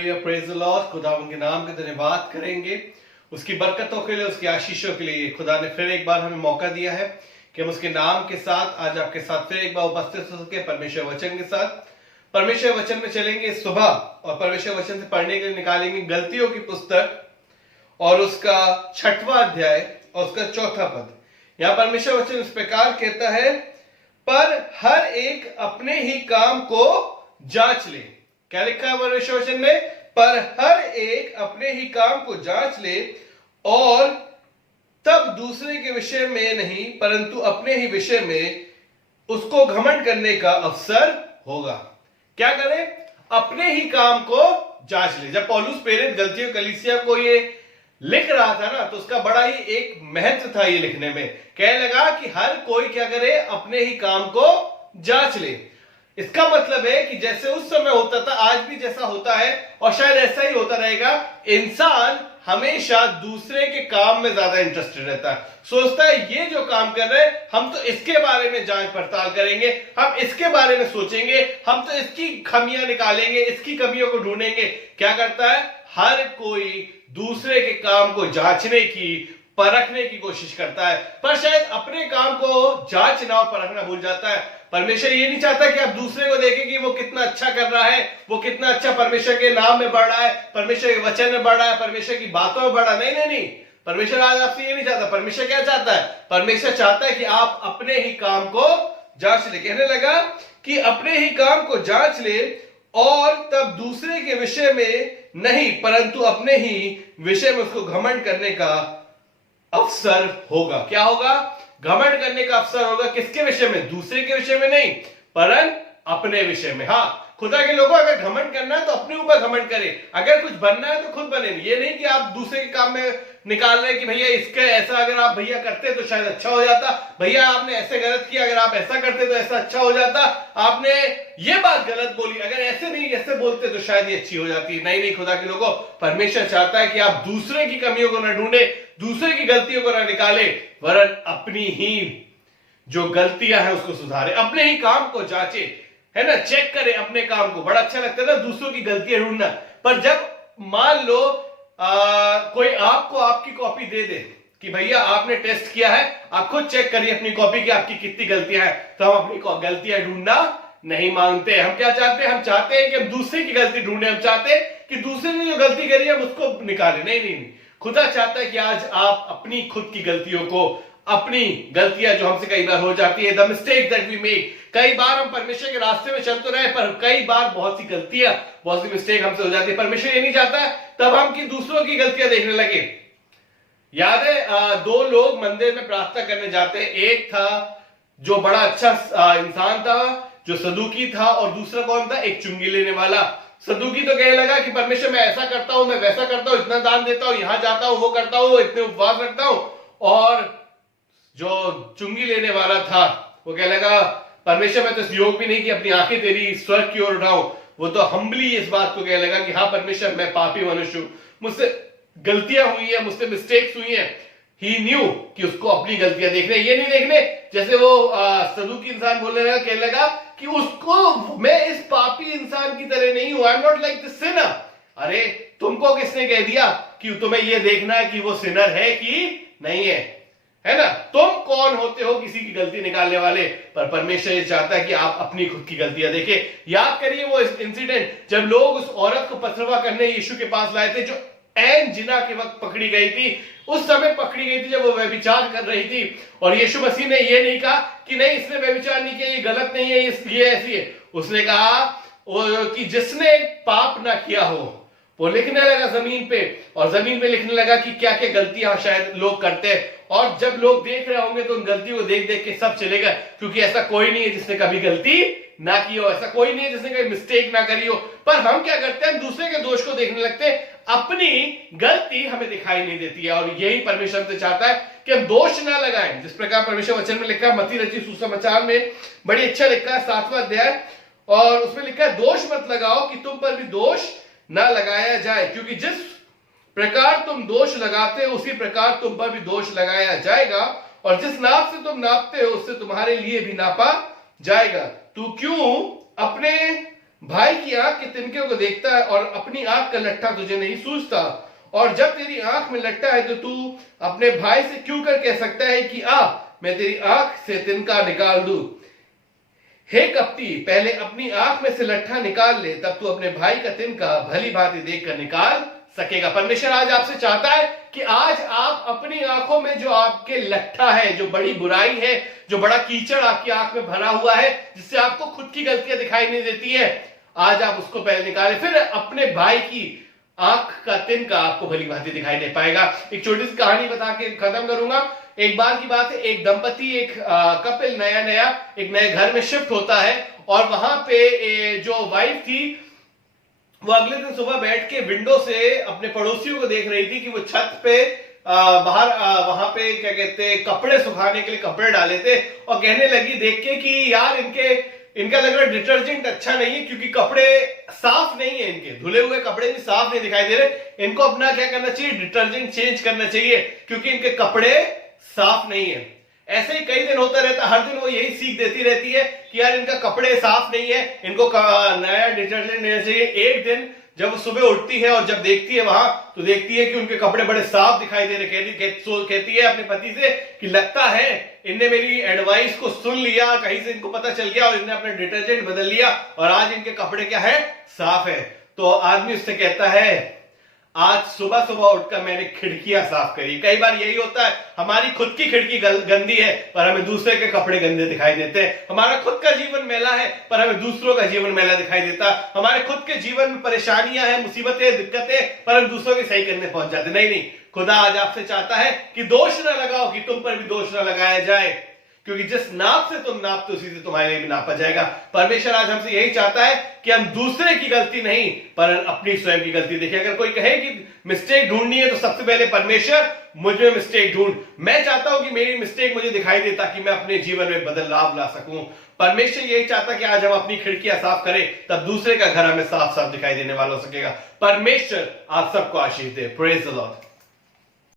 Praise the Lord. खुदा उनके नाम के धन्यवाद करेंगे, उसकी बरकतों के लिए, उसकी आशीषों के लिए। खुदा ने फिर एक बार हमें मौका दिया है कि हम उसके नाम के साथ आज आपके साथ फिर एक बार उपस्थित हो सके परमेश्वर वचन के साथ। परमेश्वर वचन में चलेंगे सुबह और परमेश्वर वचन से पढ़ने के लिए निकालेंगे गलतियों की पुस्तक और उसका 6वां अध्याय और उसका 4था पद। यहां परमेश्वर वचन इस प्रकार कहता है, पर हर एक अपने ही काम को जांच ले। क्या लिखा है परमेश्वर वचन में? पर हर एक अपने ही काम को जांच ले और तब दूसरे के विषय में नहीं परंतु अपने ही विषय में उसको घमंड करने का अवसर होगा। क्या करें? अपने ही काम को जांच ले। जब पौलुस प्रेरित गलतियों कलीसिया को ये लिख रहा था ना, तो उसका बड़ा ही एक महत्व था ये लिखने में। कहने लगा कि हर कोई क्या करे? अपने ही काम को जांच ले। इसका मतलब है कि जैसे उस समय होता था, आज भी जैसा होता है और शायद ऐसा ही होता रहेगा। इंसान हमेशा दूसरे के काम में ज्यादा इंटरेस्टेड रहता है, सोचता है ये जो काम कर रहे हैं हम तो इसके बारे में जांच पड़ताल करेंगे, हम इसके बारे में सोचेंगे, हम तो इसकी खामियां निकालेंगे, इसकी कमियों को ढूंढेंगे। क्या करता है? हर कोई दूसरे के काम को जांचने की, परखने की कोशिश करता है, पर शायद अपने काम को जांचना और परखना भूल जाता है। परमेश्वर ये नहीं चाहता कि आप दूसरे को देखें कि वो कितना अच्छा कर रहा है, वो कितना अच्छा परमेश्वर के नाम में बढ़ रहा है, परमेश्वर के वचन में बढ़ रहा है, परमेश्वर की बातों में बढ़ रहा है। नहीं नहीं नहीं, परमेश्वर आज आपसे ये नहीं चाहता। परमेश्वर क्या चाहता है? परमेश्वर चाहता है कि आप अपने ही काम को जांच ले। कहने लगा कि अपने ही काम को जांच ले और तब दूसरे के विषय में नहीं परंतु अपने ही विषय में उसको घमंड करने का अवसर होगा। क्या होगा? घमंड करने का अवसर होगा। किसके विषय में? दूसरे के विषय में नहीं, परंतु अपने विषय में। हाँ, खुदा के लोगों, अगर घमंड करना है तो अपने ऊपर घमंड करें। अगर कुछ बनना है तो खुद बने। ये नहीं कि आप दूसरे के काम में निकाल रहे हैं कि भैया इसके ऐसा अगर आप भैया करते तो शायद अच्छा हो जाता, भैया आपने ऐसे गलत किया, अगर आप ऐसा करते तो ऐसा अच्छा हो जाता, आपने ये बात गलत बोली, अगर ऐसे नहीं ऐसे बोलते तो शायद ये अच्छी हो जाती। नहीं नहीं, खुदा के लोगों, परमेश्वर चाहता है कि आप दूसरे की कमियों को ना ढूंढे, दूसरे की गलतियों को ना निकाले, वरन अपनी ही जो गलतियां हैं उसको सुधारे, अपने ही काम को जांचे, है ना, चेक करे अपने काम को। बड़ा अच्छा लगता है ना दूसरों की गलतियां ढूंढना। पर जब मान लो कोई आपको आपकी कॉपी दे दे कि भैया आपने टेस्ट किया है, आप खुद चेक करिए अपनी कॉपी की आपकी कितनी गलतियां हैं, तो हम अपनी गलतियां ढूंढना नहीं मांगते। हम क्या चाहते हैं? हम चाहते हैं कि हम दूसरे की गलती ढूंढे, हम चाहते हैं कि दूसरे ने जो गलती करी है हम उसको निकालें। नहीं नहीं नहीं, खुदा चाहता है कि आज आप अपनी खुद की गलतियों को, अपनी गलतियां जो हमसे कई बार हो जाती है, the mistake that we make, कई बार हम परमेश्वर के रास्ते में चल तो रहे पर कई बार बहुत सी गलतियां, बहुत सी मिस्टेक हमसे हो जाती है। परमेश्वर ये नहीं चाहता तब हम कि दूसरों की गलतियां देखने लगे। याद है 2 लोग मंदिर में प्रार्थना करने जाते हैं। एक था जो बड़ा अच्छा इंसान था, जो सदुकी था, और दूसरा कौन था? एक चुंगी लेने वाला। सदुकी तो कहने लगा कि परमेश्वर मैं ऐसा करता हूं, मैं वैसा करता हूं, इतना दान देता हूं, यहां जाता हूं, वो करता हूं, इतने उपवास रखता हूं। और जो चुंगी लेने वाला था वो कहने लगा परमेश्वर मैं तो इस योग भी नहीं कि अपनी आंखें तेरी स्वर्ग की ओर उठाऊं। वो तो हम्बली इस बात को कहने लगा कि हाँ परमेश्वर मैं पापी मनुष्य हूं, मुझसे गलतियां हुई है, मुझसे मिस्टेक्स हुई है। ही न्यू कि उसको अपनी गलतियां देखने, ये नहीं देखने जैसे वो सदुकी इंसान बोलने लगा, कहने लगा कि उसको मैं इस पापी इंसान की तरह नहीं हूं, I am not like the Sinner. अरे तुमको किसने कह दिया कि तुम्हें यह देखना है कि वो सिनर है कि नहीं है ना? तुम कौन होते हो किसी की गलती निकालने वाले? पर परमेश्वर ये चाहता है कि आप अपनी खुद की गलतियां देखें। याद करिए वो इंसिडेंट जब लोग उस औरत को पथरवा करने यीशु के पास लाए थे, जो ऐन जिना के वक्त पकड़ी गई थी। उस समय पकड़ी गई थी जब वो व्यभिचार कर रही थी, और यीशु मसीह ने ये नहीं कहा कि नहीं इसने व्यभिचार नहीं किया, ये गलत नहीं है, ये ऐसी है। उसने कहा कि जिसने पाप ना किया हो, वो लिखने लगा जमीन पे, और जमीन पे लिखने लगा कि क्या क्या गलतियां शायद लोग करते हैं। और जब लोग देख रहे होंगे तो उन गलतियों को देख देख के सब चलेगा, क्योंकि ऐसा कोई नहीं है जिसने कभी गलती ना की हो, ऐसा कोई नहीं है जिसने कभी मिस्टेक ना करी हो। पर हम क्या करते हैं? हम दूसरे के दोष को देखने लगते हैं, अपनी गलती हमें दिखाई नहीं देती है। और यही परमेश्वर से चाहता है कि हम दोष ना लगाएं। जिस प्रकार परमेश्वर वचन में लिखा है, मत्ती रचित सुसमाचार में बड़ी अच्छा लिखा है 7वां अध्याय, और उसमें लिखा है दोष मत लगाओ कि तुम पर भी दोष ना लगाया जाए, क्योंकि जिस प्रकार तुम दोष लगाते हो उसी प्रकार तुम पर भी दोष लगाया जाएगा, और जिस नाप से तुम नापते हो उससे तुम्हारे लिए भी नापा जाएगा। तू क्यों अपने भाई की आंख के तिनके को देखता है और अपनी आंख का लट्ठा तुझे नहीं सूझता। और जब तेरी आंख में लट्ठा है तो तू अपने भाई से क्यों कर कह सकता है कि आ मैं तेरी आंख से तिनका निकाल दूं। हे कपटी, पहले अपनी आंख में से लट्ठा निकाल ले, तब तू अपने भाई का तिनका भली भांति देखकर निकाल सकेगा। परमेश्वर आज आपसे चाहता है कि आज आप अपनी आंखों में जो आपके लट्ठा है, जो बड़ी बुराई है, जो बड़ा कीचड़ आपकी आंख में भरा हुआ है, जिससे आपको खुद की गलतियां दिखाई नहीं देती है, आज आप उसको पहले निकालें, फिर अपने भाई की आंख का तिनका आपको भली भांति दिखाई दे पाएगा। एक छोटी सी कहानी बता के खत्म करूंगा। एक बार की बात है, एक दंपति, एक कपिल नया नया एक नए घर में शिफ्ट होता है और वहां पे जो वाइफ थी वो अगले दिन सुबह बैठ के विंडो से अपने पड़ोसियों को देख रही थी कि वो छत पे बाहर वहां पे क्या कहते हैं कपड़े सुखाने के लिए कपड़े डाले थे और कहने लगी देख के कि यार इनका लग रहा है डिटर्जेंट अच्छा नहीं है, क्योंकि कपड़े साफ नहीं है, इनके धुले हुए कपड़े भी साफ नहीं दिखाई दे रहे, इनको अपना क्या करना चाहिए, डिटर्जेंट चेंज करना चाहिए, क्योंकि इनके कपड़े साफ नहीं है। ऐसे ही कई दिन होता रहता, हर दिन वो यही सीख देती रहती है कि यार इनका कपड़े साफ नहीं है, इनको नया डिटर्जेंट लेना चाहिए। एक दिन जब वो सुबह उठती है और जब देखती है वहां, तो देखती है कि उनके कपड़े बड़े साफ दिखाई दे रहे। कहती है अपने पति से कि लगता है इनने मेरी एडवाइस को सुन लिया, कहीं से इनको पता चल गया और इन्हें अपना डिटर्जेंट बदल लिया और आज इनके कपड़े क्या है, साफ है। तो आदमी उससे कहता है आज सुबह सुबह उठकर मैंने खिड़कियां साफ करी। कई बार यही होता है, हमारी खुद की खिड़की गंदी है पर हमें दूसरे के कपड़े गंदे दिखाई देते हैं। हमारा खुद का जीवन मैला है पर हमें दूसरों का जीवन मैला दिखाई देता है। हमारे खुद के जीवन में परेशानियां हैं, मुसीबतें, दिक्कतें, पर हम दूसरों के सही करने पहुंच जाते। नहीं, खुदा आज आपसे चाहता है कि दोष ना लगाओ, कि तुम पर भी दोष ना लगाया जाए, क्योंकि जिस नाप से तुम नापते उसी से तुम्हारे लिए भी नापा जाएगा। परमेश्वर आज हमसे यही चाहता है कि हम दूसरे की गलती नहीं पर अपनी स्वयं की गलती देखें। अगर कोई कहे कि मिस्टेक ढूंढनी है तो सबसे पहले परमेश्वर मुझ में मिस्टेक ढूंढ। मैं चाहता हूं कि मेरी मिस्टेक मुझे दिखाई दे ताकि मैं अपने जीवन में बदलाव ला सकूं। परमेश्वर यही चाहता कि आज हम अपनी खिड़कियां साफ करें, तब दूसरे का घर हमें साफ साफ दिखाई देने वाला हो सकेगा। परमेश्वर आप सबको आशीष दे। Praise the Lord.